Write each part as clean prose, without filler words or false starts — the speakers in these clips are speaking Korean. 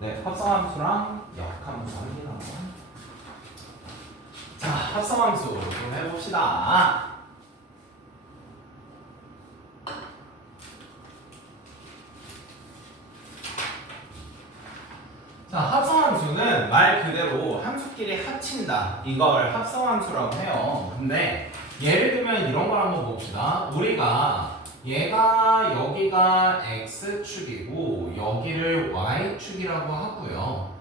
네, 합성함수랑 역함수 합니다. 자, 합성함수 좀 해봅시다. 자, 합성함수는 말 그대로 함수끼리 합친다. 이걸 합성함수라고 해요. 근데 예를 들면 이런 걸 한번 봅시다. 우리가 얘가 여기가 x축이고 여기를 y축이라고 하고요.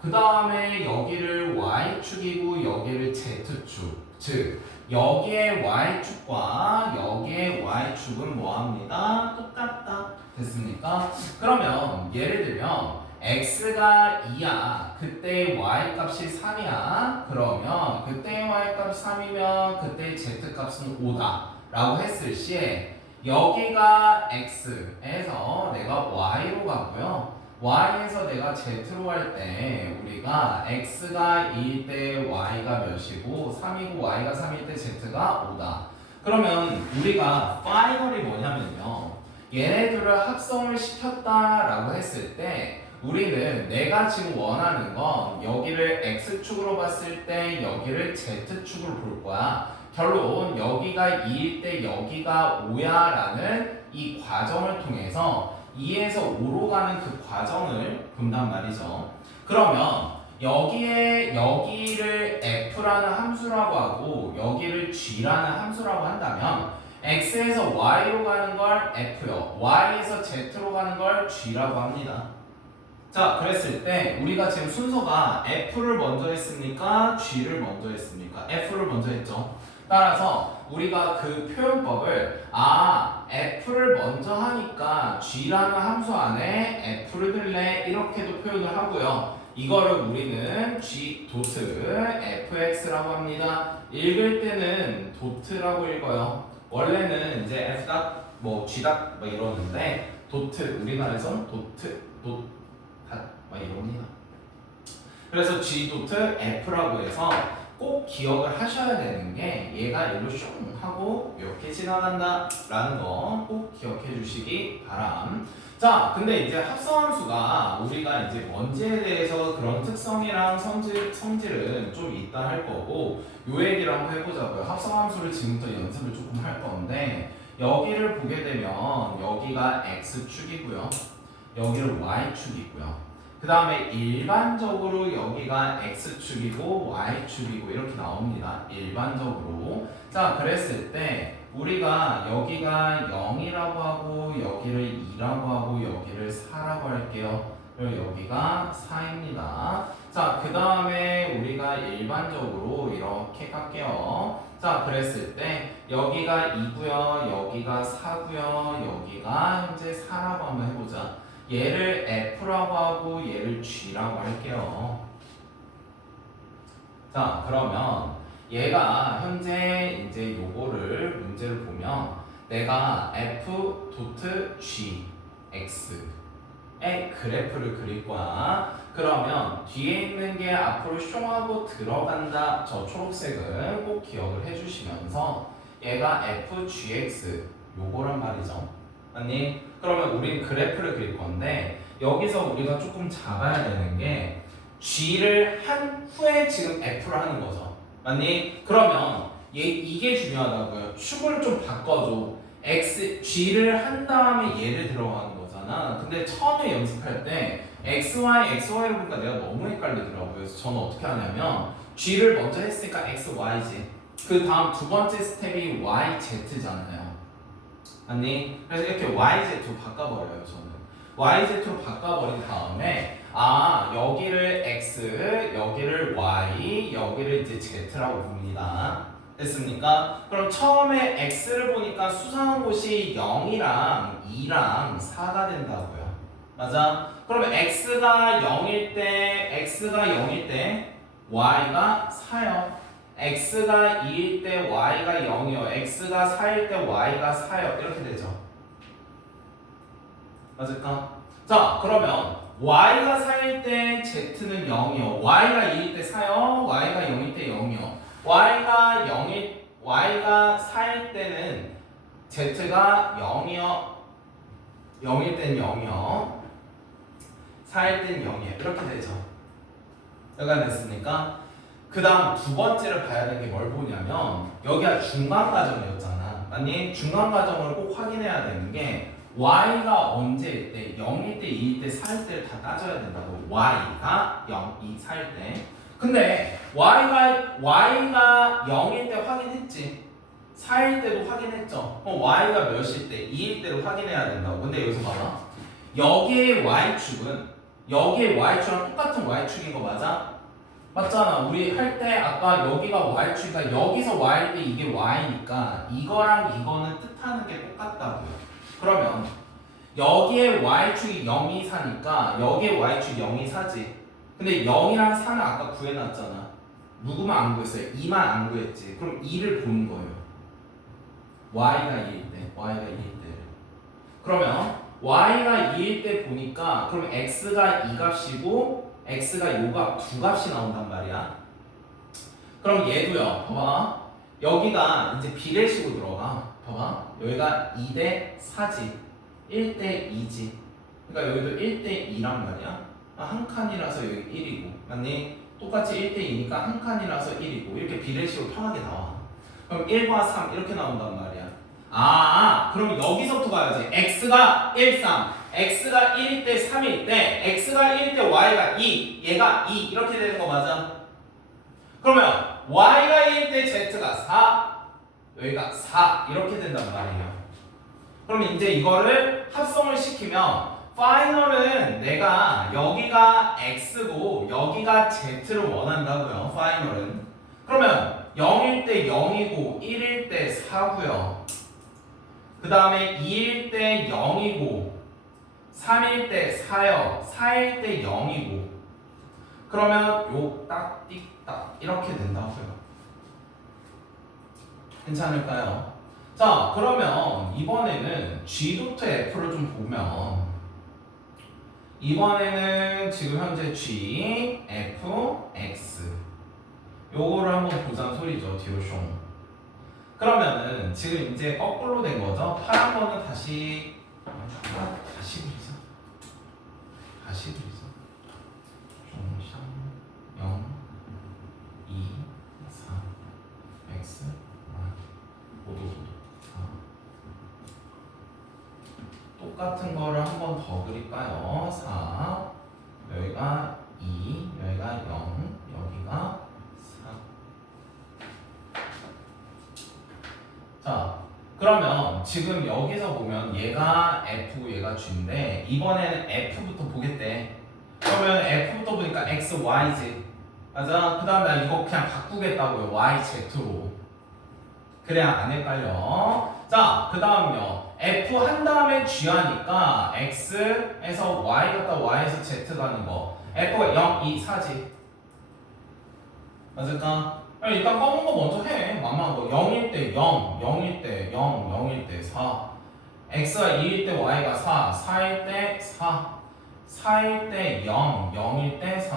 그 다음에 여기를 y축이고 여기를 z축. 즉 여기의 y축과 여기의 y축은 뭐합니다? 똑같다. 됐습니까? 그러면 예를 들면 x가 2야. 그때 y 값이 3이야. 그러면 그때 y 값이 3이면 그때 z 값은 5다. 라고 했을 시에 여기가 x에서 내가 y로 가고요. y에서 내가 z로 갈 때 우리가 x가 2일 때 y가 몇이고 3이고 y가 3일 때 z가 5다. 그러면 우리가 파이널이 뭐냐면요. 얘네들을 합성을 시켰다라고 했을 때 우리는 내가 지금 원하는 건 여기를 x축으로 봤을 때 여기를 z축으로 볼 거야. 결론 여기가 2일 때 여기가 5야 라는 이 과정을 통해서 2에서 5로 가는 그 과정을 본단 말이죠. 그러면 여기를 f라는 함수라고 하고 여기를 g라는 함수라고 한다면 x에서 y로 가는 걸 f요, y에서 z로 가는 걸 g라고 합니다. 자, 그랬을 때 우리가 지금 순서가 f를 먼저 했습니까? g를 먼저 했습니까? f를 먼저 했죠. 따라서 우리가 그 표현법을 f를 먼저 하니까 g라는 함수 안에 f를 넣을래 이렇게도 표현을 하고요. 이거를 우리는 g 도트 fx라고 합니다. 읽을 때는 도트라고 읽어요. 원래는 이제 f 닷 뭐 g 닷 뭐 이러는데 도트 우리나라에서는 도트 막 이럽니다. 그래서 g 도트 f라고 해서 꼭 기억을 하셔야 되는 게 얘가 일로 슝 하고 이렇게 지나간다 라는 거 꼭 기억해 주시기 바람. 자, 근데 이제 합성함수가 우리가 이제 뭔지에 대해서 그런 특성이랑 성질은 좀 이따 할 거고 요 얘기를 한번 해보자고요. 합성함수를 지금부터 연습을 조금 할 건데 여기를 보게 되면 여기가 x축이고요. 여기를 y축이고요. 그 다음에 일반적으로 여기가 x축이고 y축이고 이렇게 나옵니다. 일반적으로. 자, 그랬을 때 우리가 여기가 0이라고 하고 여기를 2라고 하고 여기를 4라고 할게요. 그리고 여기가 4입니다. 자, 그 다음에 우리가 일반적으로 이렇게 갈게요. 자, 그랬을 때 여기가 2고요. 여기가 4고요. 여기가 현재 4라고 한번 해보자. 얘를 f라고 하고 얘를 g라고 할게요. 자, 그러면 얘가 현재 이제 요거를 문제를 보면 내가 f 도트 g x의 그래프를 그릴 거야. 그러면 뒤에 있는 게 앞으로 숑하고 들어간다. 저 초록색은 꼭 기억을 해주시면서 얘가 fgx 요거란 말이죠. 맞니? 그러면 우린 그래프를 그릴 건데 여기서 우리가 조금 잡아야 되는 게 g를 한 후에 지금 f를 하는 거죠. 맞니? 그러면 이게 중요하다고요. 축을 좀 바꿔줘. g를 한 다음에 얘를 들어가는 거잖아. 근데 처음에 연습할 때 xy를 보니까 내가 너무 헷갈리더라고요. 그래서 저는 어떻게 하냐면 g를 먼저 했으니까 xy지. 그 다음 두 번째 스텝이 yz잖아요. 아니, 그래서 이렇게 YZ로 바꿔버려요. 저는 YZ로 바꿔버린 다음에 여기를 X, 여기를 Y, 여기를 이제 Z라고 봅니다. 됐습니까? 그럼 처음에 X를 보니까 수상한 곳이 0이랑 2랑 4가 된다고요. 맞아? 그러면 X가 0일 때 Y가 4요. x가 2일 때 y가 0이요. x가 4일 때 y가 4요. 이렇게 되죠. 맞을까? 자, 그러면 y가 4일 때 z는 0이요. y가 2일 때 4요. y가 0일 때 0이요. y가 4일 때는 z가 0이요. 0일 때는 0이요. 4일 땐 0이에요. 이렇게 되죠. 여기가 됐으니까 그 다음 두 번째를 봐야 되는 게 뭘 보냐면 여기가 중간 과정이었잖아. 아니 중간 과정을 꼭 확인해야 되는 게 y가 언제일 때 0일 때 2일 때 4일 때를 다 따져야 된다고. y가 0, 2, 4일 때. 근데 y가 0일 때 확인했지. 4일 때도 확인했죠. y가 몇일 때? 2일 때로 확인해야 된다고. 근데 여기서 봐봐. 여기의 y축은 여기의 y축이랑 똑같은 y축인 거 맞아? 맞잖아. 우리 할 때 아까 여기가 y축이니까 여기서 y일 때 이게 y니까 이거랑 이거는 뜻하는 게 똑같다고요. 그러면 여기에 y축이 0, 2, 4니까 여기에 y축이 0, 2, 4지. 근데 0이랑 4는 아까 구해놨잖아. 누구만 안 구했어요? 2만 안 구했지. 그럼 2를 보는 거예요. y가 2일 때, y가 2일 때. 그러면 y가 2일 때 보니까 그럼 x가 2값이고 x가 요값 두 값이 나온단 말이야. 그럼 얘도요. 봐봐. 여기가 이제 비례식으로 들어가. 봐봐. 여기가 2대 4지. 1대 2지. 그러니까 여기도 1대 2란 말이야. 한 칸이라서 여기 1이고. 맞니? 똑같이 1대 2니까 한 칸이라서 1이고. 이렇게 비례식으로 편하게 나와. 그럼 1과 3 이렇게 나온단 말이야. 그럼 여기서부터 가야지. x가 1, 3. x가 1일 때 3일 때 x가 1일 때 y가 2. 얘가 2. 이렇게 되는 거 맞아? 그러면 y가 1일 때 z가 4. 여기가 4. 이렇게 된단 말이에요. 그럼 이제 이거를 합성을 시키면 파이널은 내가 여기가 x고 여기가 z를 원한다고요. 파이널은. 그러면 0일 때 0이고 1일 때 4고요. 그 다음에 2일 때 0이고 3일 때 4요. 4일 때 0이고 그러면 요 딱 띡딱 이렇게 된다고요. 괜찮을까요? 자 그러면 이번에는 G.F를 좀 보면 이번에는 지금 현재 G, F, X 요거를 한번 보자는 소리죠. 뒤로 숑. 그러면은 지금 이제 거꾸로 된 거죠. 파란 거는 다시 그리자. 다시 그리자. 숑 0, 2, 3, X, Y, 5도 4. 똑같은 거를 한 번 더 그릴까요? 4, 여기가 2, 여기가 0, 여기가 4. 자, 그러면 지금 여기서 보면 얘가 F고 얘가 G인데 이번에는 F부터 보겠대. 그러면 F부터 보니까 X, Y지. 맞아? 그 다음 나 이거 그냥 바꾸겠다고요. Y, Z로. 그래야 안 헷갈려. 자, 그 다음요. F 한 다음에 G 하니까 X에서 Y 갔다 Y에서 Z 가는 거. F가 0, 2, 4지. 맞을까? 일단 검은 거 먼저 해. 만만한 거. 0일 때 0, 0일 때 0, 0일 때 4. X가 2일 때 Y가 4, 4일 때 4, 4일 때 0, 0일 때 4.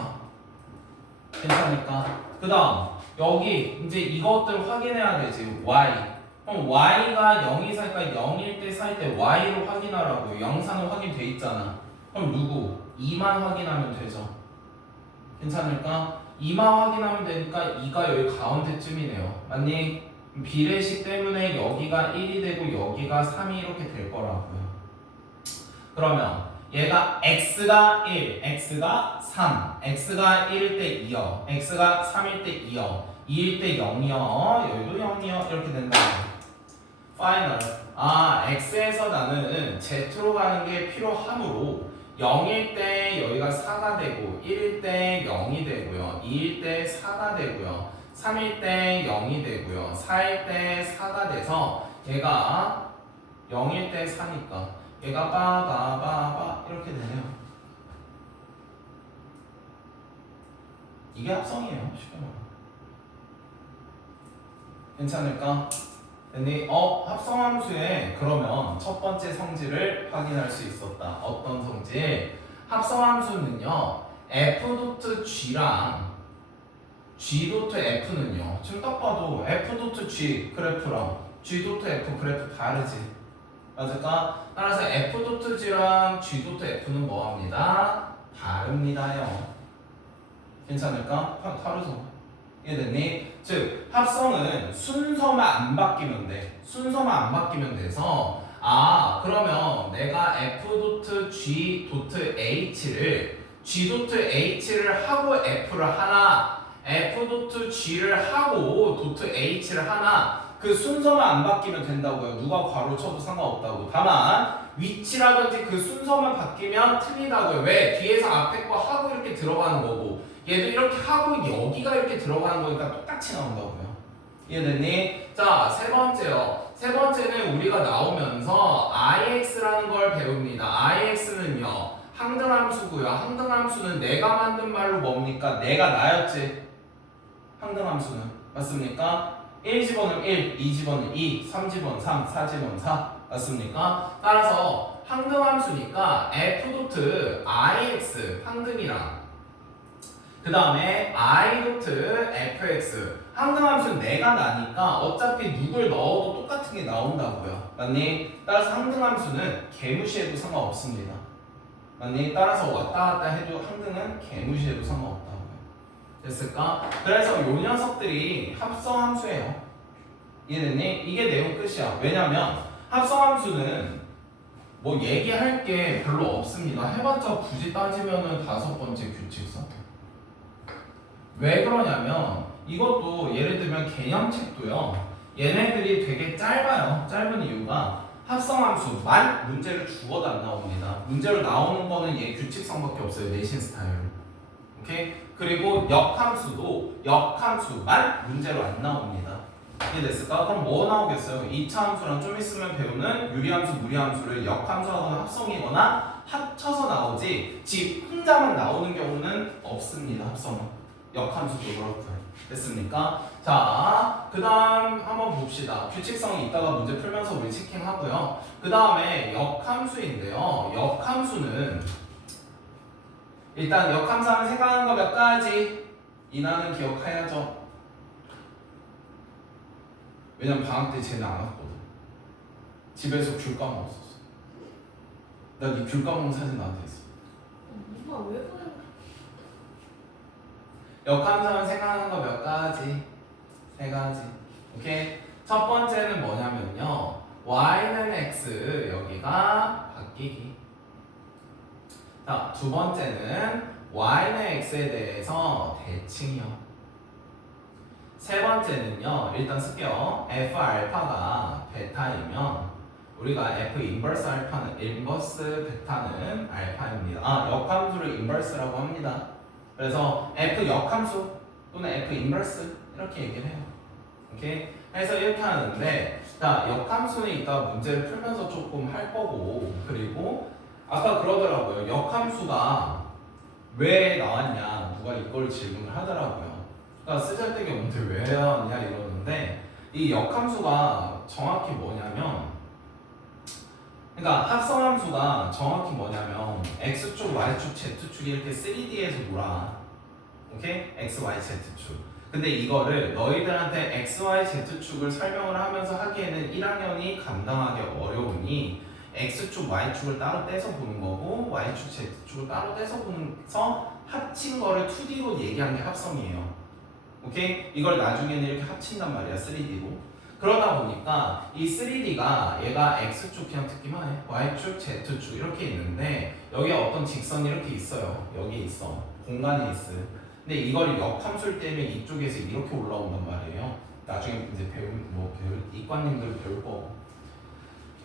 괜찮을까? 그 다음 여기 이제 이것들 확인해야 되지. Y. 그럼 Y가 0이 4니까 0일 때 4일 때 Y로 확인하라고. 0, 4는 확인돼 있잖아. 그럼 누구? 2만 확인하면 되죠. 괜찮을까? 2만 확인하면 되니까 2가 여기 가운데쯤이네요. 맞니? 비례식 때문에 여기가 1이 되고 여기가 3이 이렇게 될 거라고요. 그러면 얘가 x가 1, x가 3, x가 1일 때 2요, x가 3일 때 2요, 2일 때 0이요, 여기도 0이요 이렇게 된다. 파이널. x에서 나는 z로 가는 게 필요하므로 0일 때 여기가 4가 되고 1일 때 0이 되고요. 2일 때 4가 되고요. 3일 때 0이 되고요. 4일 때 4가 돼서 얘가 0일 때 4니까 얘가 빠바바바 이렇게 되네요. 이게 합성이에요. 쉽게 말하면. 괜찮을까? 근데 합성함수에 그러면 첫 번째 성질을 확인할 수 있었다. 어떤 성질? 합성함수는요. f.g랑 g.f는요. 지금 딱 봐도 f.g 그래프랑 g.f 그래프 다르지. 맞을까? 따라서 f.g랑 g.f는 뭐합니다? 다릅니다요. 괜찮을까? 다르죠. 이해됐니? 즉 합성은 순서만 안 바뀌면 돼. 순서만 안 바뀌면 돼서 그러면 내가 f.g.h를 g.h를 하고 f를 하나 f.g를 하고 .h를 하나 그 순서만 안 바뀌면 된다고요. 누가 괄호 쳐도 상관없다고. 다만 위치라든지 그 순서만 바뀌면 틀리다고요. 왜? 뒤에서 앞에 거 하고 이렇게 들어가는 거고 얘도 이렇게 하고 여기가 이렇게 들어가는 거니까 똑같이 나온다고요. 이해됐니? 자, 세 번째요. 세 번째는 우리가 나오면서 ix라는 걸 배웁니다. ix는요. 항등함수고요. 항등함수는 내가 만든 말로 뭡니까? 내가 나였지. 항등함수는 맞습니까? 1집어넣으면 1, 2집어넣으면 2, 3집어넣으면 3, 4집어넣으면 4 맞습니까? 따라서 항등함수니까 f.ix 항등이랑 그 다음에 i.fx 항등함수는 내가 나니까 어차피 누굴 넣어도 똑같은 게 나온다고요. 맞니? 따라서 항등함수는 개무시해도 상관없습니다. 맞니? 따라서 왔다 갔다 해도 항등은 개무시해도 상관없다고요. 됐을까? 그래서 요 녀석들이 합성함수예요. 이해됐니? 이게 내용 끝이야. 왜냐면 합성함수는 뭐 얘기할 게 별로 없습니다. 해봤자 굳이 따지면은 5번째 규칙성. 왜 그러냐면 이것도 예를 들면 개념책도요. 얘네들이 되게 짧아요. 짧은 이유가 합성함수만 문제를 주어도 안 나옵니다. 문제로 나오는 거는 얘 규칙성밖에 없어요. 내신 스타일. 오케이? 그리고 역함수도 역함수만 문제로 안 나옵니다. 이해됐을까? 그럼 뭐 나오겠어요? 2차 함수랑 좀 있으면 배우는 유리함수, 무리함수를 역함수하거나 합성이거나 합쳐서 나오지 지 혼자만 나오는 경우는 없습니다. 합성은. 역함수도 그렇고. 됐습니까? 자, 그 다음 한번 봅시다. 규칙성이 있다가 문제 풀면서 우리 체킹하고요. 그 다음에 역함수인데요. 역함수는 일단 역함수 하면 생각하는 거 몇 가지? 이나는 기억해야죠. 왜냐면 방학 때 쟤는 안 왔거든. 집에서 귤 까먹었었어. 나 네 귤 까먹은 사진 나한테 있어. 엄마 왜 그래? 역함수하면 생각하는 거 몇 가지? 3가지. 오케이? 첫 번째는 뭐냐면요. y는 x 여기가 바뀌기. 자, 두 번째는 y는 x에 대해서 대칭이요. 세 번째는요. 일단 쓸게요. f 알파가 베타이면 우리가 f 인버스 알파는 인버스 베타는 알파입니다. 역함수를 인버스라고 합니다. 그래서 f 역함수 또는 f 인버스 이렇게 얘기를 해요. 오케이? 해서 이렇게 하는데 자, 역함수는 이따 문제를 풀면서 조금 할 거고 그리고 아까 그러더라고요. 역함수가 왜 나왔냐 누가 이걸 질문을 하더라고요. 그러니까 쓰잘데기 없는데 왜 나왔냐 이러는데 이 역함수가 정확히 뭐냐면 그러니까 합성함수가 정확히 뭐냐면 x축, y축, z축이 이렇게 3D에서 놀아. 오케이? x, y, z축. 근데 이거를 너희들한테 x, y, z축을 설명을 하면서 하기에는 1학년이 감당하기 어려우니 x축, y축을 따로 떼서 보는 거고 y축, z축을 따로 떼서 보면서 합친 거를 2D로 얘기한 게 합성이에요. 오케이? 이걸 나중에는 이렇게 합친단 말이야. 3D로. 그러다 보니까 이 3D가 얘가 X축 그냥 듣기만 해. Y축, Z축 이렇게 있는데 여기에 어떤 직선이 이렇게 있어요. 여기 있어. 공간에 있어. 근데 이걸 역함수일 때면 이쪽에서 이렇게 올라온단 말이에요. 나중에 이제 이과님들 배울 거고.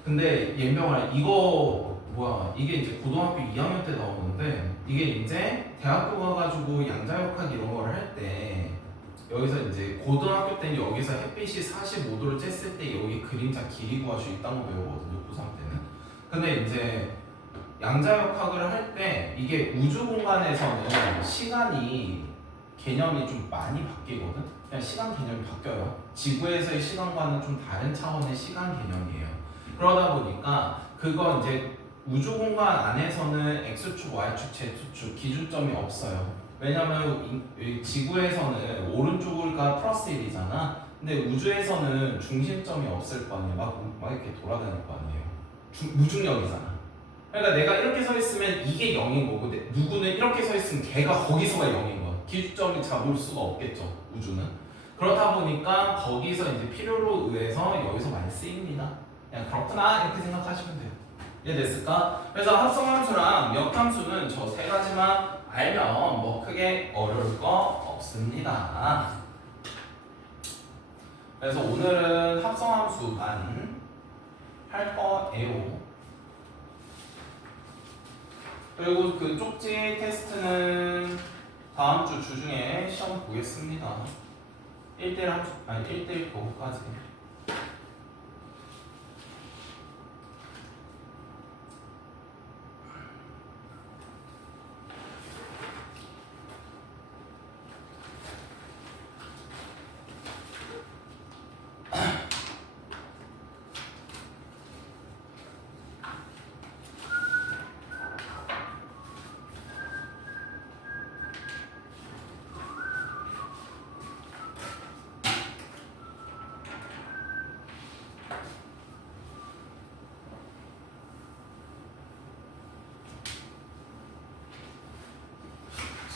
근데 연병아 이거 뭐야 이게 이제 고등학교 2학년 때 나오는데 이게 이제 대학교 가가지고 양자역학 이런 걸 할 때 여기서 이제 고등학교 때는 여기서 햇빛이 45도를 쬐을 때 여기 그림자 길이 구할 수 있다는 거 배우거든요. 고3 때는. 근데 이제 양자역학을 할 때 이게 우주 공간에서는 시간이 개념이 좀 많이 바뀌거든. 그냥 시간 개념이 바뀌어요. 지구에서의 시간과는 좀 다른 차원의 시간 개념이에요. 그러다 보니까 그거 이제 우주 공간 안에서는 X축, Y축, Z축 기준점이 없어요. 왜냐면 지구에서는 오른쪽을가 플러스 1이잖아. 근데 우주에서는 중심점이 없을 거 아니에요. 막 이렇게 돌아다닐 거 아니에요. 무중력이잖아. 그러니까 내가 이렇게 서 있으면 이게 0인 거고 누구는 이렇게 서 있으면 걔가 거기서가 0인 거야. 기준점이 잡을 수가 없겠죠. 우주는. 그렇다 보니까 거기서 이제 필요로 의해서 여기서 많이 쓰입니다. 그냥 그렇구나 이렇게 생각하시면 돼요. 이해됐을까? 그래서 합성함수랑 역함수는 저 세 가지만 알면 뭐 크게 어려울 거 없습니다. 그래서 오늘은 합성함수만 할 거예요. 그리고 그 쪽지 테스트는 다음 주 주중에 시험 보겠습니다. 1대1 함수, 아니 1대1 교과까지.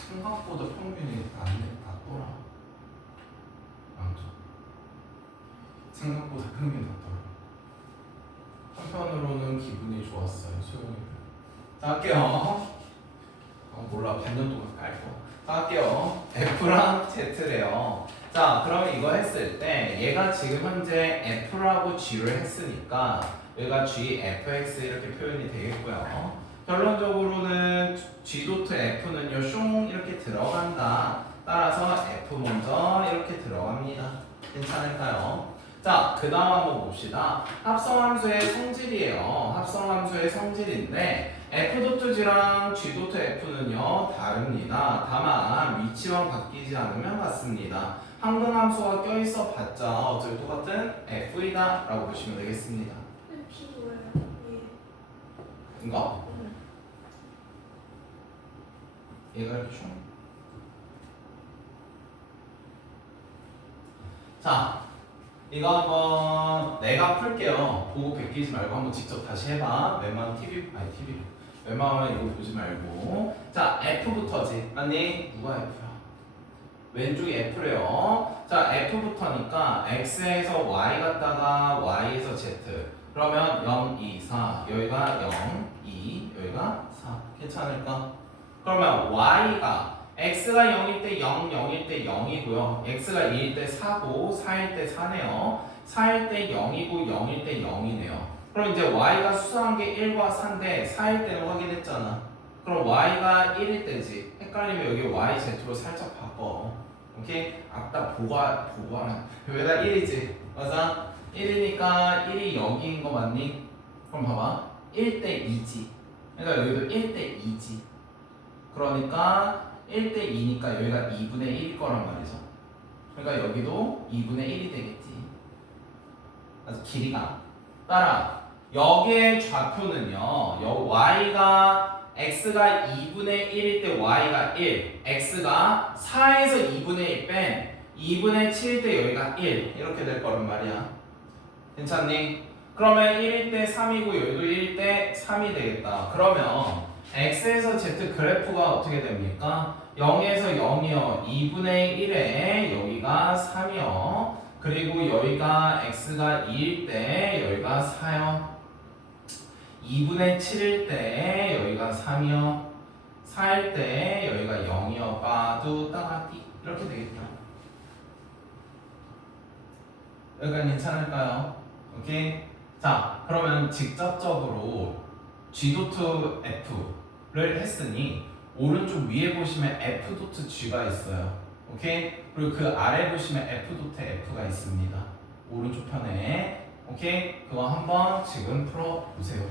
생각보다 평균이 낮더라. 아무튼 생각보다 평균이 낮더라. 한편으로는 기분이 좋았어요. 소영이는. 자 할게요. 몰라 반년 동안 깔 거. 자 할게요. F랑 Z래요. 자 그러면 이거 했을 때 얘가 지금 현재 F라고 G를 했으니까 얘가 G, FX 이렇게 표현이 되겠고요. 결론적으로는 G.F는요 숑 이렇게 들어간다. 따라서 F 먼저 이렇게 들어갑니다. 괜찮을까요? 자, 그 다음 한번 봅시다. 합성함수의 성질이에요. 합성함수의 성질인데 F.G랑 G.F는요 다릅니다. 다만 위치만 바뀌지 않으면 같습니다. 항등함수가 껴있어 봤자 어차피 똑같은 F이다 라고 보시면 되겠습니다. P 뭐예요? 예. 이거? 얘가 이렇게 총. 자, 이거 한번 내가 풀게요. 보고 베끼지 말고 한번 직접 다시 해봐. 웬만하면 TV. 웬만하면 이거 보지 말고. 자, F부터지. 맞니? 누가 F야? 왼쪽이 F래요. 자, F부터니까 X에서 Y 갔다가 Y에서 Z. 그러면 0, 2, 4. 여기가 0, 2, 여기가 4. 괜찮을까? 그러면 Y가 X가 0일 때 0, 0일 때 0이고요. X가 2일 때 4고 4일 때 4네요. 4일 때 0이고 0일 때 0이네요. 그럼 이제 Y가 수상한 게 1과 4인데 4일 때는 확인했잖아. 그럼 Y가 1일 때지. 헷갈리면 여기 YZ로 살짝 바꿔. 오케이? 아까 보고하나 여기다 1이지. 맞아? 1이니까 1이 여기인 거 맞니? 그럼 봐봐. 1대 2지. 그러니까 여기도 1대 2지. 그러니까 1대 2니까 여기가 2분의 1일 거란 말이죠. 그러니까 여기도 2분의 1이 되겠지. 그래서 길이가 따라 여기의 좌표는요. y가 x가 2분의 1일 때 y가 1, x가 4에서 2분의 1 뺀 2분의 7일 때 여기가 1 이렇게 될 거란 말이야. 괜찮니? 그러면 1일 때 3이고 여기도 1일 때 3이 되겠다. 그러면 x에서 z 그래프가 어떻게 됩니까? 0에서 0이요. 2분의 1에 여기가 3이요. 그리고 여기가 x가 2일 때 여기가 4요. 2분의 7일 때 여기가 3이요. 4일 때 여기가 0이요. 빠두 따가띠 이렇게 되겠죠. 여기가 괜찮을까요? 오케이. 자, 그러면 직접적으로 G.F를 했으니 오른쪽 위에 보시면 F.G가 있어요. 오케이? 그리고 그 아래 보시면 F.F가 있습니다. 오른쪽 편에. 오케이? 그거 한번 지금 풀어보세요.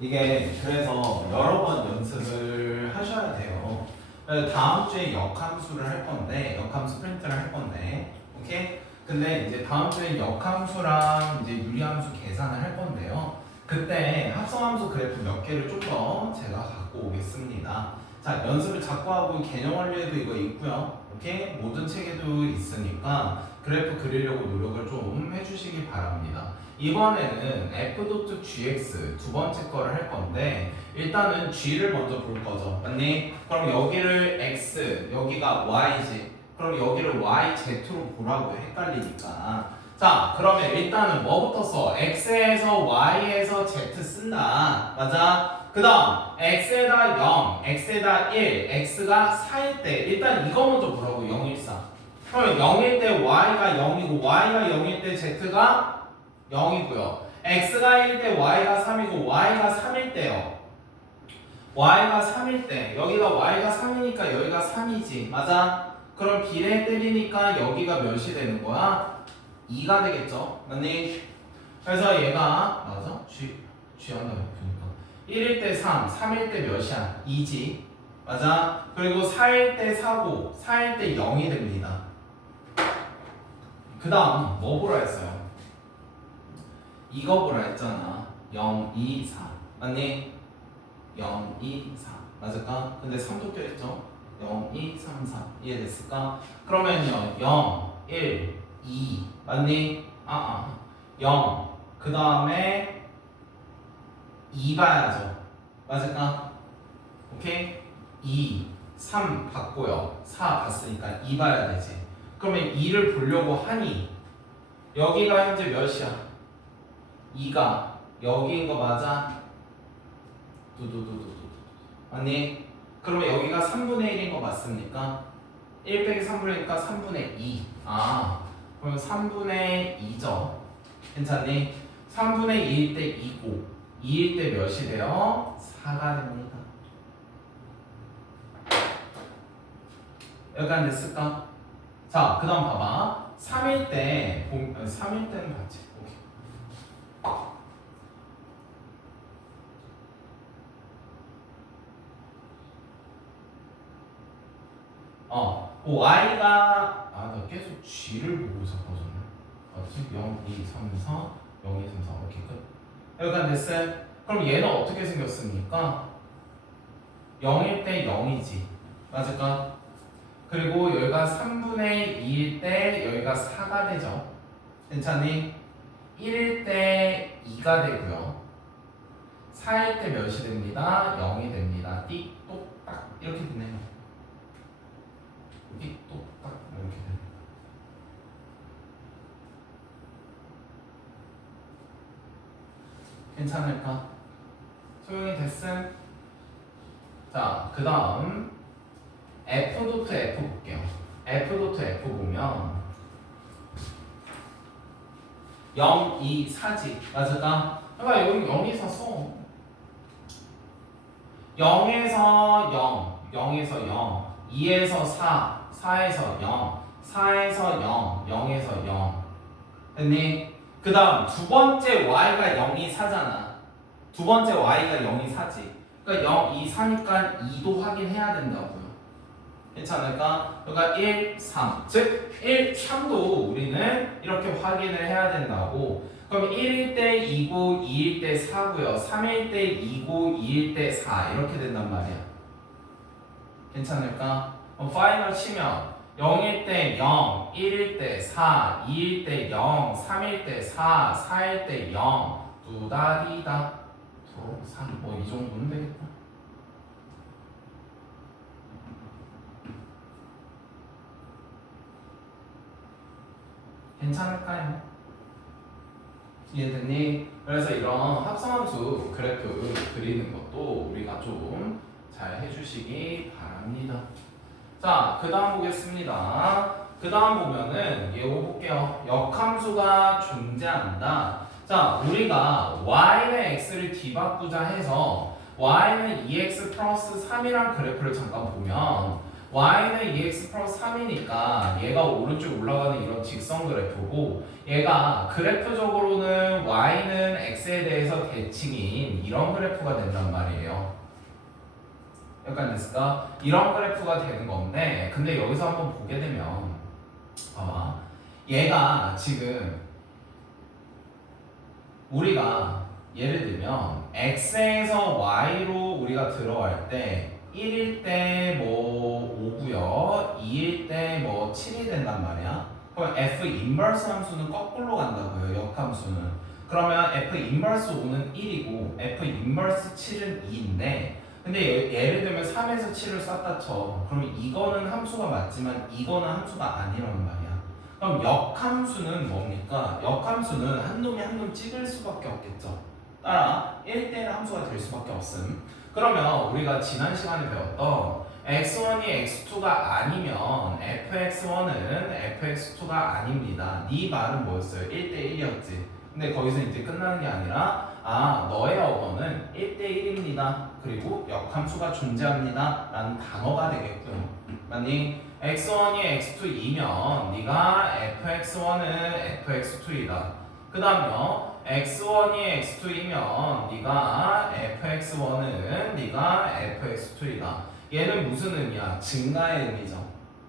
이게 그래서 여러 번 연습을 하셔야 돼요. 다음 주에 역함수를 할 건데, 역함수 프린트를 할 건데, 오케이? 근데 이제 다음 주에 역함수랑 이제 유리함수 계산을 할 건데요. 그때 합성함수 그래프 몇 개를 좀 더 제가 갖고 오겠습니다. 자, 연습을 자꾸 하고 개념 원리에도 이거 있고요. 오케이? 모든 책에도 있으니까 그래프 그리려고 노력을 좀 해주시기 바랍니다. 이번에는 f.gx 두 번째 거를 할 건데 일단은 g를 먼저 볼 거죠. 맞니? 그럼 여기를 x, 여기가 y지. 그럼 여기를 yz로 보라고 헷갈리니까. 자, 그러면 일단은 뭐부터 써? x에서 y에서 z 쓴다. 맞아? 그 다음 x에다 0, x에다 1, x가 4일 때 일단 이거 먼저 보라고. 0, 1, 4. 그러면 0일 때 y가 0이고 y가 0일 때 z가 0이고요. x가 1일 때 y가 3이고 y가 3일 때요. y가 3일 때 여기가 y가 3이니까 여기가 3이지. 맞아? 그럼 비례 때리니까 여기가 몇이 되는 거야? 2가 되겠죠. 맞니? 그래서 얘가 맞아? G 한다 그러니까 1일 때 3, 3일 때 몇이야? 2지. 맞아? 그리고 4일 때 4고 4일 때 0이 됩니다. 그 다음 뭐 보라 했어요? 이거 보라 했잖아. 0, 2, 4 맞니? 0, 2, 4 맞을까? 근데 3도 껴있죠? 0, 2, 3, 4 이해됐을까? 그러면요 0, 1, 2 맞니? 0 그 다음에 2 봐야죠. 맞을까? 오케이? 2, 3 봤고요. 4 봤으니까 2 봐야 되지. 그러면 2를 보려고 하니 여기가 현재 몇이야? 2가 여기인 거 맞아? 두두두두두 아니? 그러면 여기가 3분의 1인 거 맞습니까? 1 빼기 3분의 1이니까 3분의 2 그러면 3분의 2죠. 괜찮니? 3분의 2일 때 2고 2일 때 몇이 돼요? 4가 됩니다. 여기까지 됐을까? 자, 그 다음 봐봐. 3일 때 3일 때는 봤지. 오케이. y가 나 계속 g를 보고 자빠졌네. 맞지? 0, 2, 3, 4 0, 2, 3, 4 이렇게 끝. 여기까지 됐어요? 그럼 얘는 어떻게 생겼습니까? 0일 때 0이지. 맞을까? 그리고 여기가 3분의 2일 때 여기가 4가 되죠. 괜찮니? 1일 때 2가 되고요. 4일 때 몇이 됩니다? 0이 됩니다. 띡, 똑, 딱 이렇게 되네요. 띡, 똑, 딱 이렇게 되네요. 괜찮을까? 소용이 됐음? 자, 그 다음 f.f 볼게요. f.f 보면 0, 2, 4지. 맞을까? 그러니까 여기 0, 2, 4 써. 0에서 0, 0에서 0, 2에서 4, 4에서 0, 4에서 0, 0에서 0. 됐니? 그 다음 두 번째 y가 0이 4잖아. 두 번째 y가 0이 4지. 그러니까 0, 2, 4니까 2도 확인해야 된다고요. 괜찮을까? 그러니까 1, 3. 즉 1, 3도 우리는 이렇게 확인을 해야 된다고. 그럼 1일 때 2고 2일 때 4고요. 3일 때 2고 2일 때 4 이렇게 된단 말이야. 괜찮을까? 그럼 파이널 치면 0일 때 0, 1일 때 4, 2일 때 0, 3일 때 4, 4일 때 0 두다리다 도 3. 뭐 이 정도는 되겠다. 괜찮을까요? 이해됐니? 그래서 이런 합성함수 그래프 그리는 것도 우리가 좀 잘 해주시기 바랍니다. 자, 그 다음 보겠습니다. 그 다음 보면은 이거 볼게요. 역함수가 존재한다. 자, 우리가 y는 x를 뒤바꾸자 해서 y는 2x 플러스 3이란 그래프를 잠깐 보면 y는 2x 플러스 3이니까 얘가 오른쪽 올라가는 이런 직선 그래프고 얘가 그래프적으로는 y는 x에 대해서 대칭인 이런 그래프가 된단 말이에요. 약간 됐을까? 이런 그래프가 되는 건데 근데 여기서 한번 보게 되면 봐봐 얘가 지금 우리가 예를 들면 x에서 y로 우리가 들어갈 때 1일 때 뭐 5고요 2일 때 뭐 7이 된단 말이야 그럼 f 인버스 함수는 거꾸로 간다고요 역함수는 그러면 f 인버스 5는 1이고 f 인버스 7은 2인데 근데 예를 들면 3에서 7을 쌌다 쳐 그러면 이거는 함수가 맞지만 이거는 함수가 아니란 말이야 그럼 역함수는 뭡니까? 역함수는 한 놈이 한 놈 찍을 수밖에 없겠죠. 따라 1대1 함수가 될 수밖에 없음. 그러면 우리가 지난 시간에 배웠던 x1이 x2가 아니면 fx1은 fx2가 아닙니다. 네 말은 뭐였어요? 1대1이었지. 근데 거기서 이제 끝나는 게 아니라 너의 어원은 1대1입니다. 그리고 역함수가 존재합니다. 라는 단어가 되겠고요. 맞니? x1이 x2이면 네가 fx1은 fx2이다. 그 다음요 x1이 x2이면 네가 fx1은 네가 fx2이다. 얘는 무슨 의미야? 증가의 의미죠.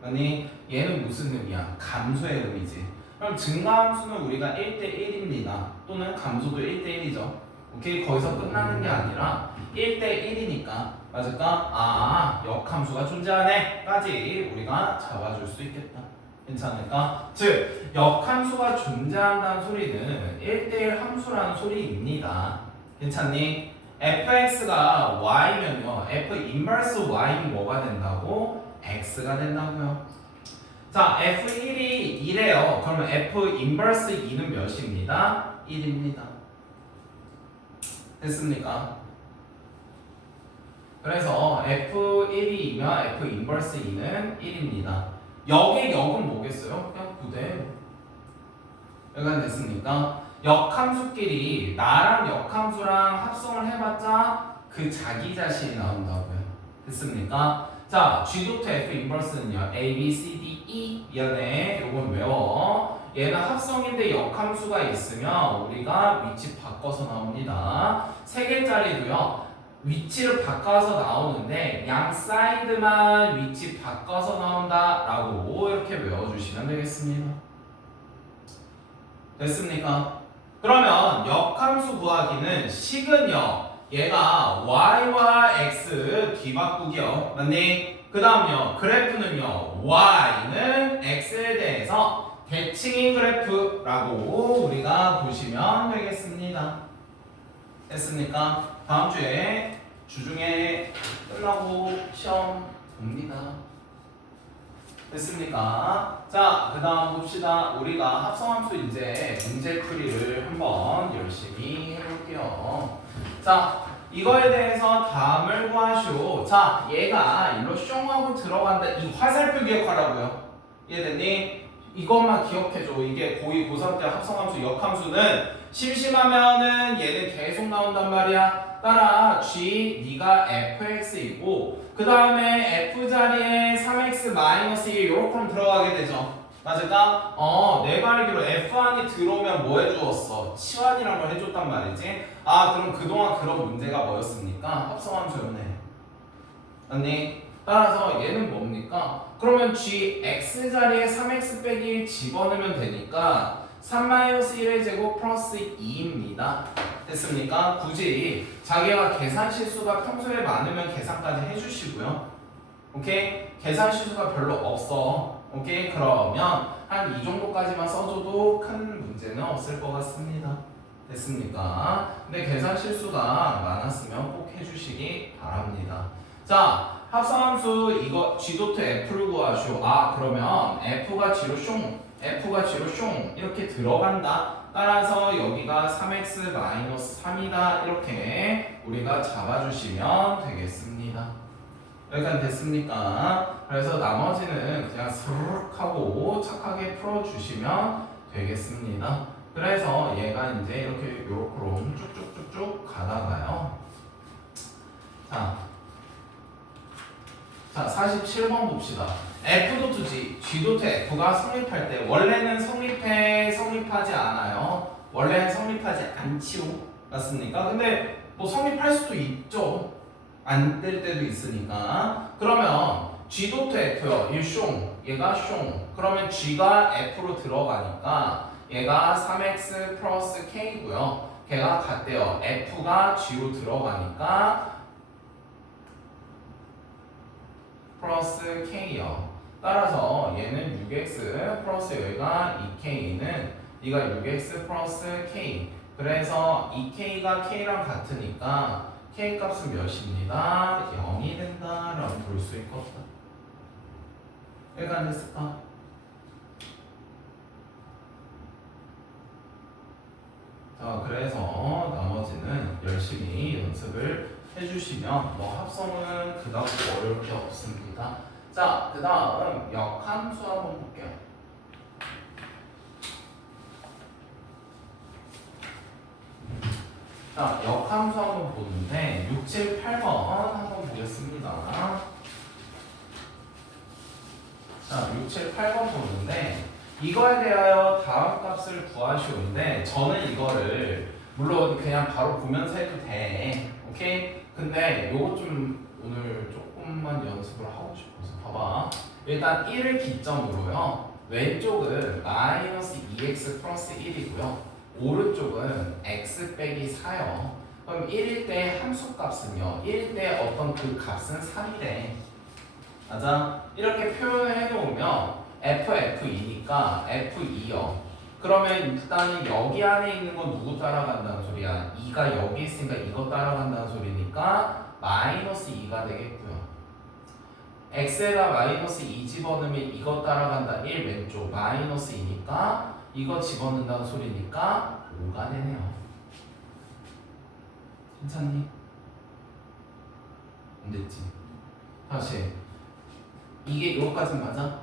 아니 얘는 무슨 의미야? 감소의 의미지. 그럼 증가함수는 우리가 1대1입니다. 또는 감소도 1대1이죠. 오케이? 거기서 끝나는 게 아니라 1대1이니까 맞을까? 역함수가 존재하네 까지 우리가 잡아줄 수 있겠다. 괜찮을까? 즉 역함수가 존재한다는 소리는 1대1 함수라는 소리입니다. 괜찮니? fx가 y면요 f 인버스 y는 뭐가 된다고? x가 된다고요. 자 f1이 2래요. 그러면 f 인버스 2는 몇입니다? 1입니다. 됐습니까? 그래서 f1이면 f 인버스 2는 1입니다. 역의 역은 뭐겠어요? 그냥 그대로. 여기가 됐습니까? 역함수끼리 나랑 역함수랑 합성을 해봤자 그 자기 자신이 나온다고요. 됐습니까? 자, G.F 인버스는요. A, B, C, D, E 미안해. 요건 외워. 얘는 합성인데 역함수가 있으면 우리가 위치 바꿔서 나옵니다. 3개짜리도요. 위치를 바꿔서 나오는데 양 사이드만 위치 바꿔서 나온다 라고 이렇게 외워주시면 되겠습니다. 됐습니까? 그러면 역함수 구하기는 식은요 얘가 y와 x 뒤바꾸기요 맞니? 그 다음요 그래프는요 y는 x에 대해서 대칭인 그래프라고 우리가 보시면 되겠습니다. 됐습니까? 다음 주에 주중에 끝나고 시험 봅니다. 됐습니까? 자, 그 다음 봅시다. 우리가 합성함수 이제 문제풀이를 한번 열심히 해볼게요. 자, 이거에 대해서 다음을 구하시오. 자, 얘가 일로 숑하고 들어간다. 이 화살표 기억하라고요. 이해됐니? 이것만 기억해줘. 이게 고2, 고3 때 합성함수, 역함수는 심심하면은 얘는 계속 나온단 말이야. 따라 G, 네가 fx이고 그 다음에 f 자리에 3x-1 이렇게 들어가게 되죠. 맞을까? 내가 알기로 f1이 들어오면 뭐 해주었어? 치환이란 걸 해줬단 말이지. 그럼 그동안 그런 문제가 뭐였습니까? 합성함수였네. 맞니? 따라서 얘는 뭡니까? 그러면 g x 자리에 3x 빼기 1 집어넣으면 되니까 3-1의 제곱 플러스 2입니다. 됐습니까? 굳이 자기가 계산 실수가 평소에 많으면 계산까지 해주시고요. 오케이? 계산 실수가 별로 없어. 오케이? 그러면 한 이 정도까지만 써줘도 큰 문제는 없을 것 같습니다. 됐습니까? 근데 계산 실수가 많았으면 꼭 해주시기 바랍니다. 자, 합성함수 이거 G.F를 구하시오. 그러면 F가 G로 숑, F가 G로 숑 이렇게 들어간다. 따라서 여기가 3x-3이다. 이렇게 우리가 잡아주시면 되겠습니다. 여기까지 됐습니까? 그래서 나머지는 그냥 스르륵 하고 착하게 풀어주시면 되겠습니다. 그래서 얘가 이제 이렇게 요렇게 쭉쭉쭉쭉 가다가요. 자, 47번 봅시다. F.G, G.F가 성립할 때 원래는 성립하지 않아요. 원래는 성립하지 않지요. 맞습니까? 근데 뭐 성립할 수도 있죠. 안 될 때도 있으니까. 그러면 G도 F요. 이 숑, 얘가 숑. 그러면 G가 F로 들어가니까 얘가 3x 플러스 K고요. 걔가 같대요. F가 G로 들어가니까 플러스 K요. 따라서 얘는 6x 플러스 여기가 2K는 얘가 6x 플러스 K. 그래서 2K가 K랑 같으니까 K 값은 몇입니다? 0이 된다라고 볼 수 있거든. 여기가 안 됐을까? 자, 그래서 나머지는 열심히 연습을 해주시면 뭐 합성은 그다음 어려울 게 없습니다. 자, 그 다음 역함수 한번 볼게요. 자, 역함수 한번 보는데 6, 7, 8번 한번 보겠습니다. 자, 6, 7, 8번 보는데 이거에 대하여 다음 값을 구하시오인데 저는 이거를 물론 그냥 바로 보면서 해도 돼. 오케이? 근데 요거 좀 오늘 조금만 연습을 하고 싶어서 봐봐. 일단 1을 기점으로요. 왼쪽은 마이너스 2x 플러스 1이고요. 오른쪽은 x 빼기 4요. 그럼 1일 때 함수 값은요. 1일 때 어떤 그 값은 3이래. 맞아? 이렇게 표현을 해놓으면 f2니까 f2요. 그러면 일단은 여기 안에 있는 건 누구 따라간다는 소리야? 2가 여기 있으니까 이거 따라간다는 소리니까 마이너스 2가 되겠고요. x에다 마이너스 2 집어넣으면 이거 따라간다. 1 왼쪽 마이너스 2니까 이거 집어넣는다는 소리니까 5가 되네요. 괜찮니? 안 됐지? 다시 이게 이거까지 맞아?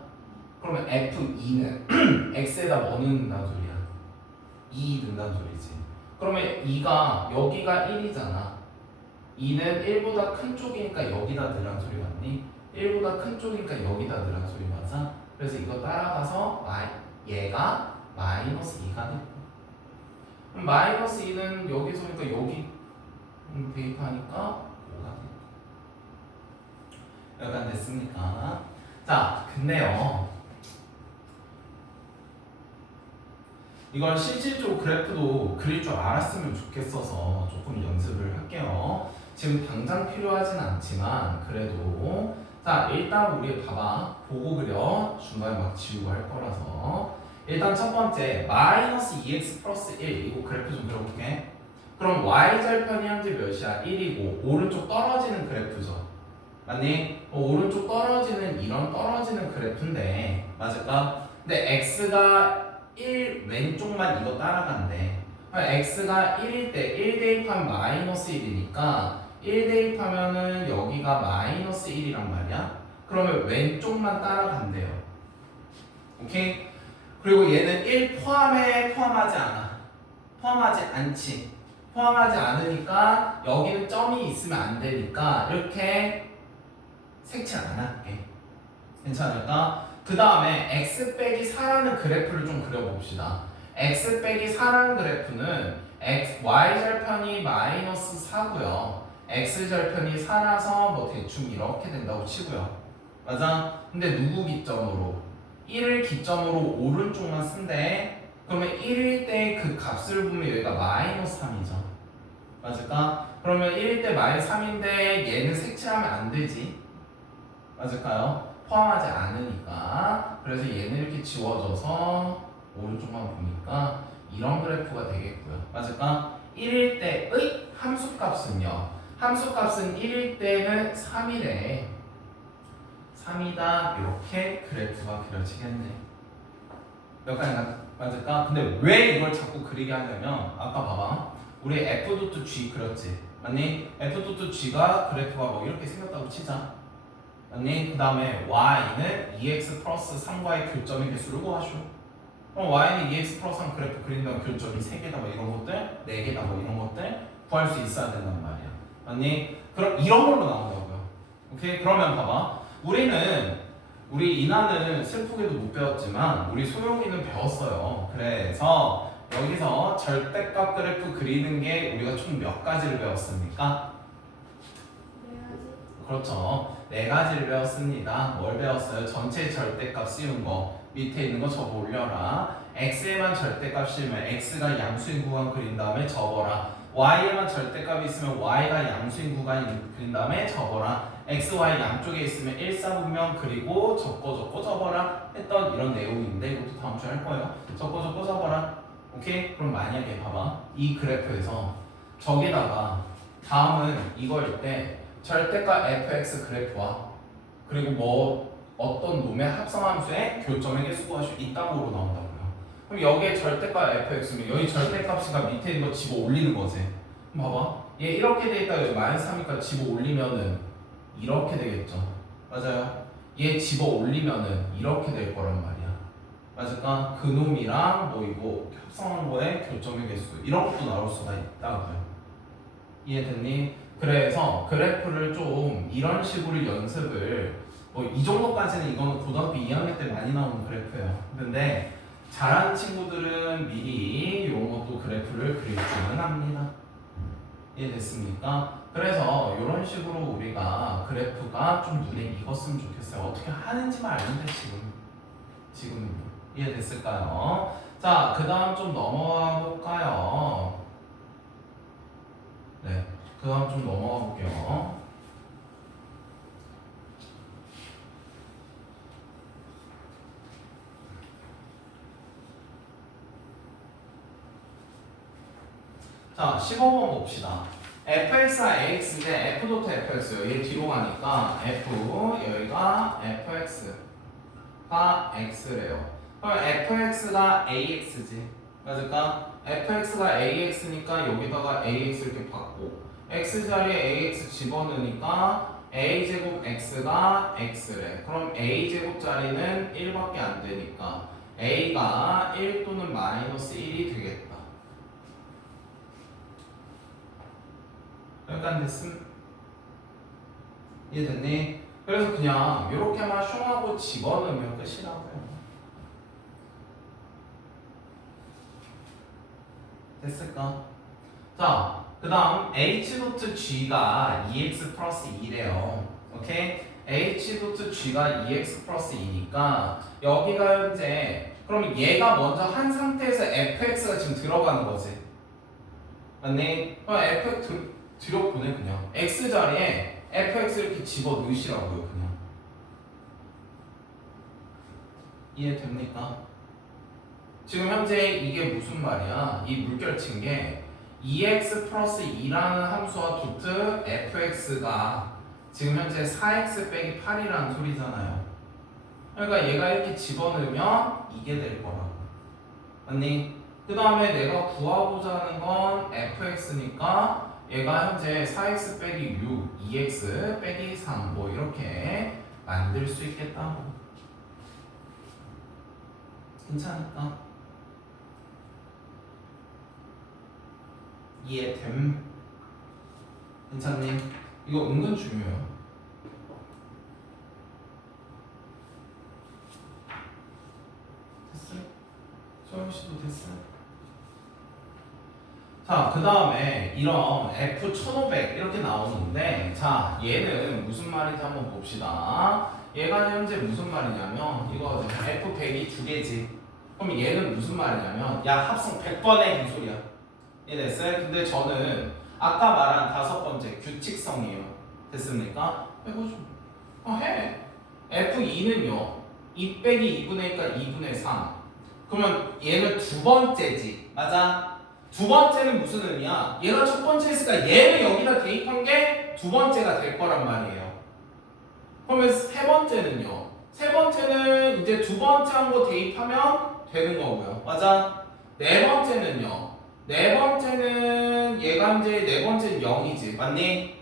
그러면 F2는 x에다 뭐 넣는다는 소리야? 2 넣는다는 소리지. 그러면 2가 여기가 1이잖아. 2는 1보다 큰 쪽이니까 여기다 넣으라는 소리 맞니? 1보다 큰 쪽이니까 여기다 넣으라는 소리 맞아? 그래서 이거 따라가서 얘가 마이너스 2가 됐고, 그럼 마이너스 2는 여기서 오니까 여기 대입하니까 5가 됐고. 여기까지 됐습니까? 자, 근데요 이걸 실질적으로 그래프도 그릴 줄 알았으면 좋겠어서 조금 연습을 할게요. 지금 당장 필요하진 않지만 그래도 자, 일단 우리 봐봐. 보고 그려. 중간에 막 지우고 할 거라서. 일단 첫 번째 마이너스 2x 플러스 1 이거 그래프 좀 그려볼게. 그럼 y절편이 현재 몇이야? 1이고 오른쪽 떨어지는 그래프죠. 맞니? 오른쪽 떨어지는 이런 떨어지는 그래프인데 맞을까? 근데 x가 1 왼쪽만 이거 따라간대. x가 1일 때 1 대입하면 마이너스 1이니까 1 대입하면은 여기가 마이너스 1이란 말이야. 그러면 왼쪽만 따라간대요. 오케이? 그리고 얘는 1 포함하지 않아. 포함하지 않지. 포함하지 않으니까 여기는 점이 있으면 안 되니까 이렇게 색칠 안 할게. 괜찮을까? 그 다음에 x 빼기 4라는 그래프를 좀 그려봅시다. x 빼기 4라는 그래프는 y절편이 마이너스 4고요. x절편이 4라서 뭐 대충 이렇게 된다고 치고요. 맞아? 근데 누구 기점으로? 1을 기점으로 오른쪽만 쓴대. 그러면 1일 때 그 값을 보면 여기가 마이너스 3이죠. 맞을까? 그러면 1일 때 마이너스 3인데 얘는 색칠하면 안 되지. 맞을까요? 포함하지 않으니까. 그래서 얘는 이렇게 지워져서 오른쪽만 보니까 이런 그래프가 되겠고요. 맞을까? 1일 때의 함수값은요. 함수값은 1일 때는 3이래. 3이다. 이렇게 그래프가 그려지겠네. 여기까지 맞을까? 근데 왜 이걸 자꾸 그리게 하냐면 아까 봐봐. 우리 f.g 그렸지? 맞니? f.g가 그래프가 뭐 이렇게 생겼다고 치자. 맞니? 그 다음에 y는 2x 플러스 3과의 교점의 개수를 구하시오. 그럼 y는 2x 플러스 3 그래프 그린다면 교점이 3개다 뭐 이런 것들 4개다 뭐 이런 것들 구할 수 있어야 된단 말이야. 맞니? 그럼 이런 걸로 나온다고요. 오케이? 그러면 봐봐. 우리 이나는 슬프게도 못 배웠지만 우리 소용이는 배웠어요. 그래서 여기서 절대값 그래프 그리는 게 우리가 총 몇 가지를 배웠습니까? 그렇죠. 네 가지를 배웠습니다. 뭘 배웠어요? 전체 절대값 씌운 거. 밑에 있는 거 접어 올려라. x에만 절대값 씌우면 x가 양수인 구간 그린 다음에 접어라. y에만 절대값이 있으면 y가 양수인 구간 그린 다음에 접어라. x, y 양쪽에 있으면 일사분면 그리고 접고 접어라 했던 이런 내용인데 이것도 다음 주에 할 거예요. 접고 접어라. 오케이? 그럼 만약에 봐봐. 이 그래프에서 저기다가 다음은 이거일 때 절대값 fx 그래프와 그리고 뭐 어떤 놈의 합성함수의 교점의 개수 구하시오 이따구로 나온다고요. 그럼 여기에 절대값 fx면 여기 절대값이가 밑에 있는 거 집어 올리는 거지. 그럼 봐봐. 얘 이렇게 돼 있다 여기 마이너스 3이니까 집어 올리면은 이렇게 되겠죠. 맞아요. 얘 집어 올리면은 이렇게 될 거란 말이야. 맞을까? 그놈이랑 뭐 이거 합성한 거에 교점의 개수 이런 것도 나올 수가 있다고요. 이해됐니? 그래서 그래프를 좀 이런 식으로 연습을 뭐 이 정도까지는 이거는 고등학교 2학년 때 많이 나오는 그래프예요. 근데 잘하는 친구들은 미리 이런 것도 그래프를 그릴 줄은 합니다. 이해됐습니까? 그래서 이런 식으로 우리가 그래프가 좀 눈에 익었으면 좋겠어요. 어떻게 하는지만 알면 돼 지금 이해됐을까요? 자, 그 다음 좀 넘어가 볼까요? 네, 그 다음 좀 넘어가 볼게요. 자, 15번 봅시다. fx가 ax인데 f 도트 fx요. 얘 뒤로 가니까 f 여기가 fx가 x래요. 그럼 fx가 ax지. 맞을까? fx가 ax니까 여기다가 ax 이렇게 받고 x 자리에 ax 집어넣으니까 a제곱 x가 x래. 그럼 a제곱 자리는 1밖에 안 되니까 a가 1 또는 마이너스 1이 되겠다. 여기까지 됐음? 이해됐니? 그래서 그냥 이렇게만 슝하고 집어넣으면 끝이라고요. 됐을까? 자, 그 다음 h.g가 2x 플러스 2래요. 오케이? h.g가 2x 플러스 2니까 여기가 현재 그럼 얘가 먼저 한 상태에서 fx가 지금 들어가는 거지. 맞니? 그럼 fx 들여보내 그냥 x 자리에 fx 이렇게 집어 넣으시라고요. 그냥 이해됩니까? 지금 현재 이게 무슨 말이야? 이 물결친 게 2x 플러스 2라는 함수와 도트 fx가 지금 현재 4x 빼기 8이라는 소리잖아요. 그러니까 얘가 이렇게 집어넣으면 이게 될 거라고. 맞니? 그 다음에 내가 구하고자 하는 건 fx니까 얘가 현재 4x 빼기 6, 2x 빼기 3 뭐 이렇게 만들 수 있겠다고. 괜찮을까? 이해됨? 괜찮니? 이거 은근 중요해요. 됐어? 소영씨도 됐어? 자, 그 다음에 이런 F1500 이렇게 나오는데 자, 얘는 무슨 말인지 한번 봅시다. 얘가 현재 무슨 말이냐면 이거 F100이 두 개지. 그럼 얘는 무슨 말이냐면 야 합성 100번 해 이 소리야. 이해됐어요? 근데 저는 아까 말한 다섯 번째 규칙성이에요. 됐습니까? 해보죠. 해. F2는요 2 빼기 2분의 1니까 2분의 3. 그러면 얘는 두 번째지. 맞아? 두 번째는 무슨 의미야? 얘가 첫 번째 했으니까 얘를 여기다 대입한 게 두 번째가 될 거란 말이에요. 그러면 세 번째는요? 세 번째는 이제 두 번째 한 거 대입하면 되는 거고요. 맞아? 네 번째는요? 네 번째는 얘가 이제 네 번째는 0이지. 맞니?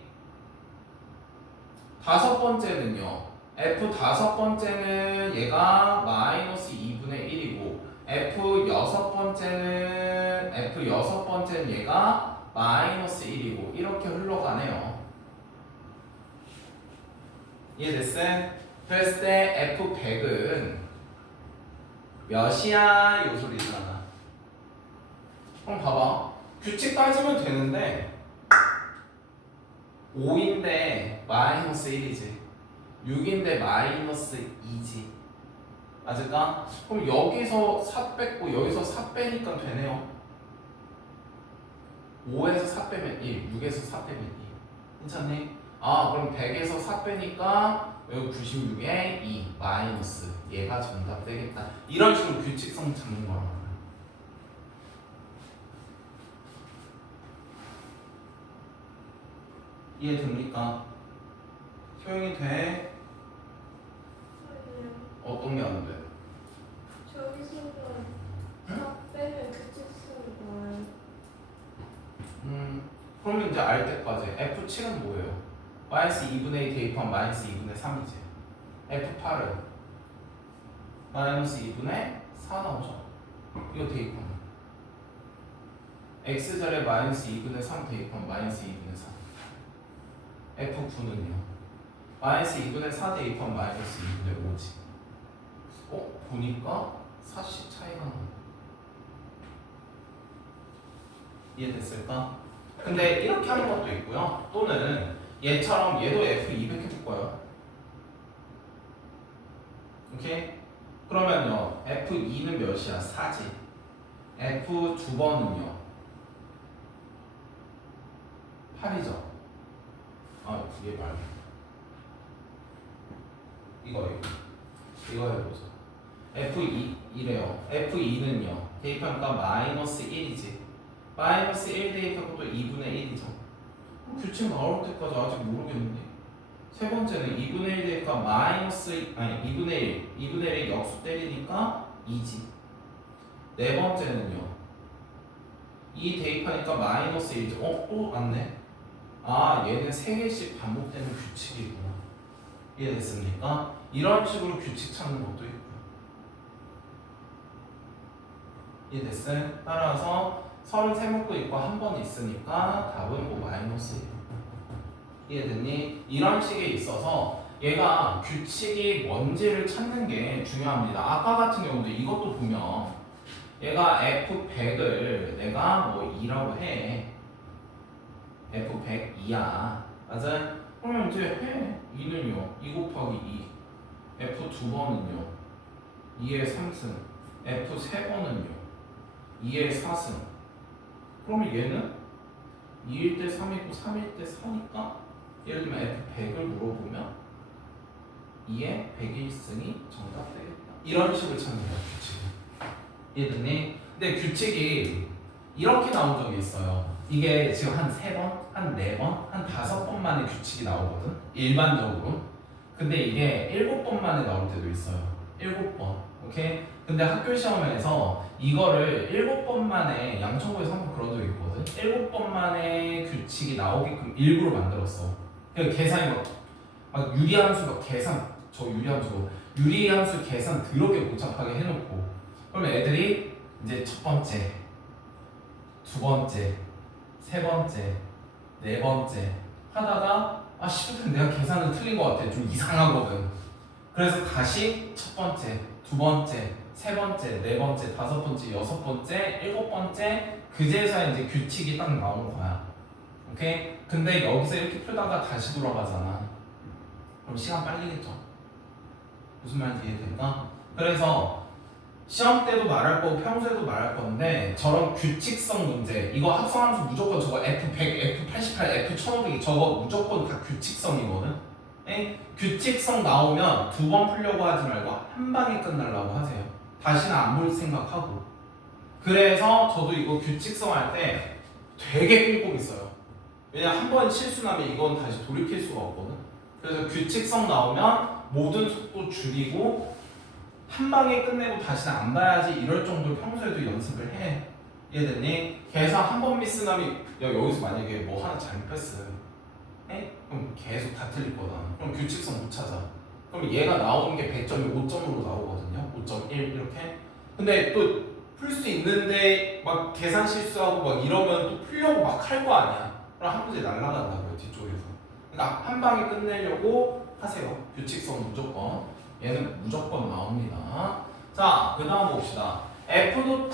다섯 번째는요? F 다섯 번째는 얘가 마이너스 2분의 1이고 F 여섯 번째는 얘가 마이너스 1이고 이렇게 흘러가네요. 이해됐어요? 그랬을 때 F100은 몇이야? 요 소리잖아. 그럼 봐봐. 규칙 따지면 되는데 5인데 마이너스 1이지. 6인데 마이너스 2지. 맞을까? 그럼 여기서 4 뺐고 여기서 4 빼니까 되네요. 5에서 4 빼면 1, 6에서 4 빼면 2. 괜찮니? 아, 그럼 100에서 4 빼니까 여기 96에 2 마이너스. 얘가 정답 되겠다. 이런 식으로 규칙성 찾는 거야. 이해됩니까? 소용이 돼? 아니요. 어떤 게 안 돼? 저기서는 다 빼면 규칙성이 뭐예요? 그러면 이제 알 때까지 F7은 뭐예요? 마이너스 2분의 2 대입하면 마이너스 2분의 3이지. F8은 마이너스 2분의 4 나오죠. 이거 대입하면 X절에 마이너스 2분의 3 대입하면 마이너스 2분의 4. F9는요 마이너스 2분의 4 대입하면 마이너스 2분의 5지. 보니까 4씩 차이가 나네. 이해됐을까? 근데 이렇게 하는 것도 있고요. 또는 얘처럼 얘도 F200 해볼 거예요. 오케이? 그러면요 F2는 몇이야? 4지. F2번은요 8이죠. 아, 이게 말고 이거 해보자. F2이래요. F2는요 대입하니까 마이너스 1이지. 마이너스 1 대입하고 또 2분의 1이죠. 규칙 나올 때까지 아직 모르겠는데. 세 번째는 2분의 1 대입하니까 마이너스 2분의 1 역수 때리니까 2지. 네 번째는요 2 대입하니까 마이너스 1이죠. 또 맞네. 아, 얘는 3개씩 반복되는 규칙이구나. 이해됐습니까? 이런 식으로 규칙 찾는 것도 있고. 이해됐어요? 따라서 33문구 있고 한 번 있으니까 답은 뭐 마이너스 1. 이해됐니? 이런 식에 있어서 얘가 규칙이 뭔지를 찾는 게 중요합니다. 아까 같은 경우도 이것도 보면 얘가 F100을 내가 뭐 2라고 해. F100 2야. 맞아? 그러면 이제 해. 2는요 2 곱하기 2. F2번은요 2의 3승. F3번은요 2의 4승. 그러면 얘는 2일 때 3이고 3일 때 4니까 예를 들면 F100을 물어보면 2의 101승이 정답 되겠다. 이런 식으로 찾는 거야 규칙을. 이해됐니? 근데 규칙이 이렇게 나온 적이 있어요. 이게 지금 한 3번, 한 4번, 한 5번 만에 규칙이 나오거든. 일반적으로. 근데 이게 7번 만에 나올 때도 있어요. 7번. 오케이? 근데 학교 시험에서 이거를 7번 만에 양천구에서 한번 그런 적이 있거든. 7번 만에 규칙이 나오게끔 일부러 만들었어. 그러니까 계산이 막 유리함수 막 계산, 저 유리함수 계산 더럽게 복잡하게 해놓고 그러면 애들이 이제 첫 번째, 두 번째, 세 번째, 네 번째 하다가 아 씨발 내가 계산을 틀린 것 같아. 좀 이상하거든. 그래서 다시 첫 번째, 두 번째, 세 번째, 네 번째, 다섯 번째, 여섯 번째, 일곱 번째 그제서야 이제 규칙이 딱 나온 거야. 오케이? 근데 여기서 이렇게 풀다가 다시 돌아가잖아. 그럼 시간 빨리겠죠? 무슨 말인지 이해될까? 그래서 시험 때도 말할 거고 평소에도 말할 건데 저런 규칙성 문제 이거 합성함수 무조건 저거 F100, F88, F1500 저거 무조건 다 규칙성이거든. 에? 규칙성 나오면 두 번 풀려고 하지 말고 한 방에 끝내려고 하세요. 다시는 안 볼 생각하고. 그래서 저도 이거 규칙성 할 때 되게 꼼꼼히 써요. 왜냐 한 번 실수 나면 이건 다시 돌이킬 수가 없거든. 그래서 규칙성 나오면 모든 속도 줄이고 한 방에 끝내고 다시는 안 봐야지 이럴 정도로 평소에도 연습을 해. 이해됐니? 계산 한 번 미스 나면 야 여기서 만약에 뭐 하나 잘못했어. 해? 그럼 계속 다 틀릴 거다. 그럼 규칙성 못 찾아. 그럼 얘가 나오는 게 100점이 5점으로 나오거든요. 5.1 이렇게. 근데 또 풀 수 있는데 막 계산 실수하고 막 이러면 또 풀려고 막 할 거 아니야. 그럼 한 문제 날라간다고요 뒤쪽에서. 그러니까 한 방에 끝내려고 하세요. 규칙성 무조건. 얘는 무조건 나옵니다. 자, 그 다음 봅시다. f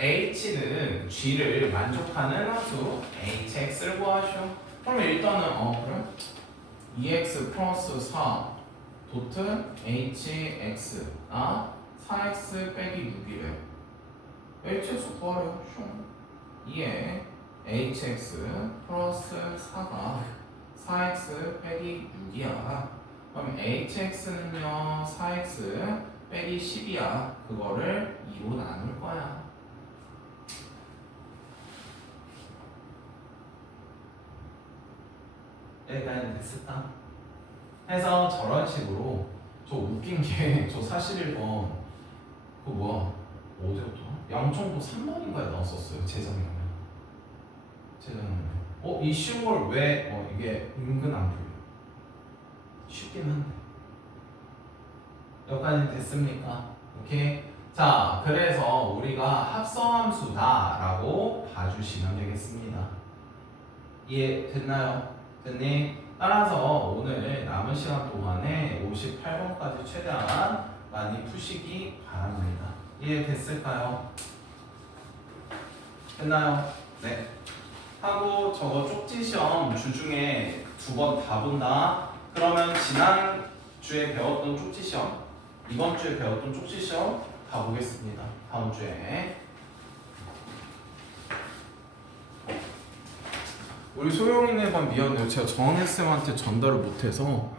h는 g를 만족하는 함수 hx를 구하시오. 그럼 일단은 그래? 2x 플러스 4 도트 hx 4x 빼기 6이래. hx 구하래요. 2에 hx 플러스 4가 4x 빼기 6이야. 그럼 hx는요 4x 빼기 10이야. 그거를 2로 나눌 거야. 여기까지 됐을까? 해서 저런 식으로 저 웃긴 게 저 사실 1번 그거 뭐야 어제부터 양천도 3번인가에 나왔었어요. 재작년에 이 쉬운 걸 왜 이게 은근 안 풀려. 쉽긴 한데 여기까지 됐습니까? 오케이. 자, 그래서 우리가 합성함수다 라고 봐주시면 되겠습니다. 이해됐나요? 됐니? 따라서 오늘 남은 시간 동안에 58번까지 최대한 많이 푸시기 바랍니다. 이해됐을까요? 됐나요? 네. 하고 저거 쪽지 시험 주중에 2번 다 본다. 그러면 지난 주에 배웠던 쪽지 시험, 이번 주에 배웠던 쪽지 시험 다 보겠습니다. 다음 주에. 우리 소영이네 반 미안해요. 제가 정한쌤한테 전달을 못해서